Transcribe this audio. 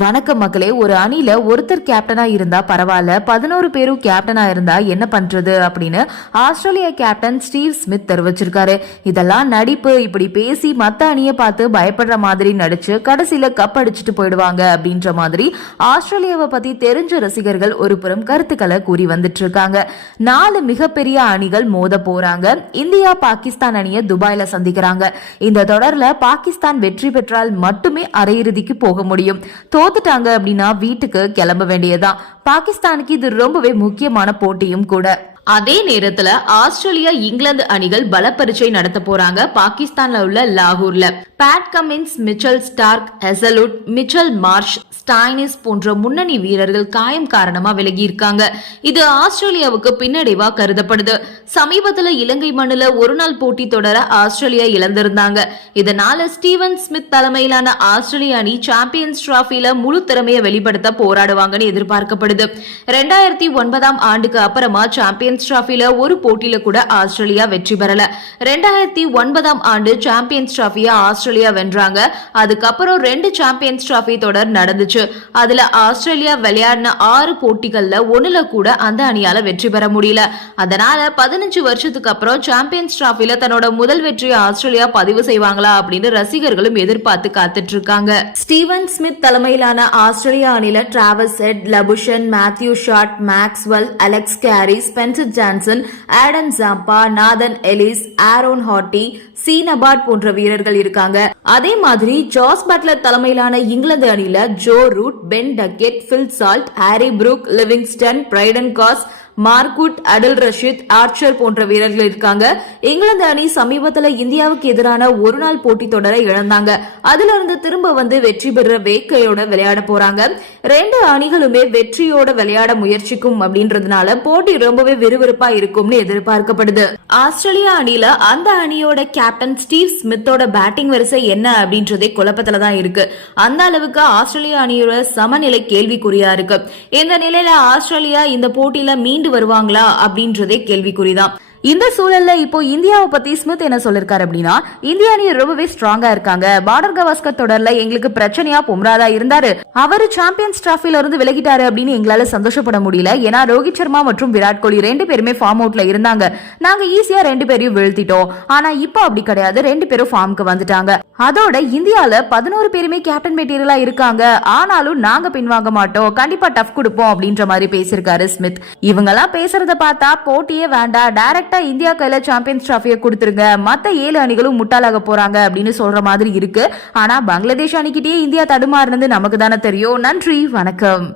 வணக்கம் மக்களே ஒரு அணில ஒருத்தர் கேப்டனா இருந்தா பரவாயில்ல பதினோரு பேரும் கேப்டனா இருந்தா என்ன பண்றது அப்படின்னு ஆஸ்திரேலியா கேப்டன் ஸ்டீவ் ஸ்மித் தெரிவிச்சிருக்காரு. இதெல்லாம் நடிப்பு இப்படி பேசி மத்த அணியை பார்த்து பயப்படுற மாதிரி நடிச்சு கடைசியில கப் அடிச்சுட்டு போயிடுவாங்க அப்படின்ற மாதிரி ஆஸ்திரேலியாவை பத்தி தெரிஞ்ச ரசிகர்கள் ஒரு புறம் கருத்துக்களை கூறி வந்துட்டு இருக்காங்க நாலு மிகப்பெரிய அணிகள் மோத போறாங்க. இந்தியா பாகிஸ்தான் அணியை துபாயில சந்திக்கிறாங்க. இந்த தொடர்ல பாகிஸ்தான் வெற்றி பெற்றால் மட்டுமே அரையிறுதிக்கு போக முடியும். தோத்துட்டாங்க அப்படின்னா வீட்டுக்கு கிளம்ப வேண்டியதுதான். பாகிஸ்தானுக்கு இது ரொம்பவே முக்கியமான போட்டியும் கூட. அதே நேரத்துல ஆஸ்திரேலியா இங்கிலாந்து அணிகள் பல பரீட்சை நடத்த போறாங்க பாகிஸ்தான்ல உள்ள லாகூர்ல. Pat Cummins Mitchell Starc Hazlewood Mitchell Marsh Stoinis போன்ற முன்னணி வீரர்கள் காயம் காரணமா விலகி இருக்காங்க. இது ஆஸ்திரேலியாவுக்கு பின்னடைவா கருதப்படுது. சமீபத்துல இலங்கை மண்ணில ஒரு நாள் போட்டி தொடர ஆஸ்திரேலியா இழந்திருந்தாங்க. இதனால ஸ்டீவன் ஸ்மித் தலைமையிலான ஆஸ்திரேலிய அணி சாம்பியன்ஸ் டிராஃபில முழு திறமையை வெளிப்படுத்த போராடுவாங்கன்னு எதிர்பார்க்கப்படுது. ரெண்டாயிரத்தி ஒன்பதாம் ஆண்டுக்கு அப்புறமா சாம்பியன் சாம்பியன்ஸ் டிராஃபில ஒரு போட்டியில கூட ஆஸ்திரேலியா வெற்றி பெறல. ரெண்டாயிரத்தி ஒன்பதாம் ஆண்டு சாம்பியன்ஸ் டிராஃபிய ஆஸ்திரேலியா வென்றாங்க. அதுக்கப்புறம் ரெண்டு சாம்பியன்ஸ் டிராஃபி தொடர் நடந்துச்சு. அதுல ஆஸ்திரேலியா விளையாடின ஆறு போட்டிகள்ல ஒண்ணுல கூட அந்த அணியால வெற்றி பெற முடியல. அதனால பதினஞ்சு வருஷத்துக்கு அப்புறம் சாம்பியன்ஸ் டிராஃபில தன்னோட முதல் வெற்றியை ஆஸ்திரேலியா பதிவு செய்வாங்களா அப்படின்னு ரசிகர்களும் எதிர்பார்த்து காத்துட்டு இருக்காங்க. ஸ்டீவன் ஸ்மித் தலைமையிலான Australia அணில Travis Head Labuschagne Matthew Short Maxwell Alex Carey Spencer Johnson Adam Zampa Nathan Ellis Aaron Hardie Sean Abbott போன்ற வீரர்கள் இருக்காங்க. அதே மாதிரி ஜாஸ் பட்லர் தலைமையிலான இங்கிலாந்து அணியில Joe Root Ben Duckett Phil Salt Harry Brook Livingstone Brydon Carse Mark Wood Adil Rashid Archer போன்ற வீரர்கள் இருக்காங்க. இங்கிலாந்து அணி சமீபத்துல இந்தியாவுக்கு எதிரான ஒரு நாள் போட்டி தொடரை இழந்தாங்க. அதுல இருந்து திரும்ப வந்து வெற்றி பெற வேக்கையோட விளையாட போறாங்க. ரெண்டு அணிகளுமே வெற்றியோட விளையாட முயற்சிக்கும் அப்படின்றதுனால போட்டி ரொம்பவே விறுவிறுப்பா இருக்கும்னு எதிர்பார்க்கப்படுது. ஆஸ்திரேலியா அணியில அந்த அணியோட கேப்டன் ஸ்டீவ் ஸ்மித்தோட பேட்டிங் வரிசை என்ன அப்படின்றதே குழப்பத்துல தான் இருக்கு. அந்த அளவுக்கு ஆஸ்திரேலியா அணியோட சமநிலை கேள்விக்குறியா இருக்கு. இந்த நிலையில ஆஸ்திரேலியா இந்த போட்டியில மீண்டு வருவாங்களா அப்படின்றதே கேள்விக்குறிதான். இந்த சூழல்ல இப்போ இந்தியாவை பத்தி ஸ்மித் என்ன சொல்லிருக்காரு அப்படின்னா இந்திய அணி ரொம்பவே ஸ்ட்ராங்கா இருக்காங்க. பார்டர் கவாஸ்கர் தொடர்ல எங்களுக்கு பிரச்சனையா பும்ராதா இருந்தாரு. அவரு சாம்பியன்ஸ் டிராஃபில இருந்து விலகிட்டாரு அப்படின்னு எங்களால சந்தோஷப்பட முடியல. ஏன்னா ரோஹித் சர்மா மற்றும் விராட் கோலி ரெண்டு பேருமே ஃபார்ம் அவுட்ல இருந்தாங்க. நாங்க ஈஸியா ரெண்டு பேரையும் வீழ்த்திட்டோம். ஆனா இப்போ அப்படி கிடையாது. ரெண்டு பேரும் ஃபார்முக்கு வந்துட்டாங்க. அதோட இந்தியால பதினோரு பேருமே கேப்டன் மெட்டீரியலா இருக்காங்க. ஆனாலும் நாங்க பின்வாங்க மாட்டோம். கண்டிப்பா டஃப் கொடுப்போம் அப்படின்ற மாதிரி பேசியிருக்காரு ஸ்மித். இவங்கெல்லாம் பேசுறத பார்த்தா போட்டியே வேண்டாம். டைரக்ட் இந்தியா கையில சாம்பியன்ஸ் டிராஃபியை கொடுத்துருங்க. மத்த ஏழு அணிகளும் முட்டாளாக போறாங்க அப்படின்னு சொல்ற மாதிரி இருக்கு. ஆனா பங்களாதேஷ் அணிக்கிட்டே இந்தியா தடுமாறுனது நமக்கு தானே தெரியும். நன்றி வணக்கம்.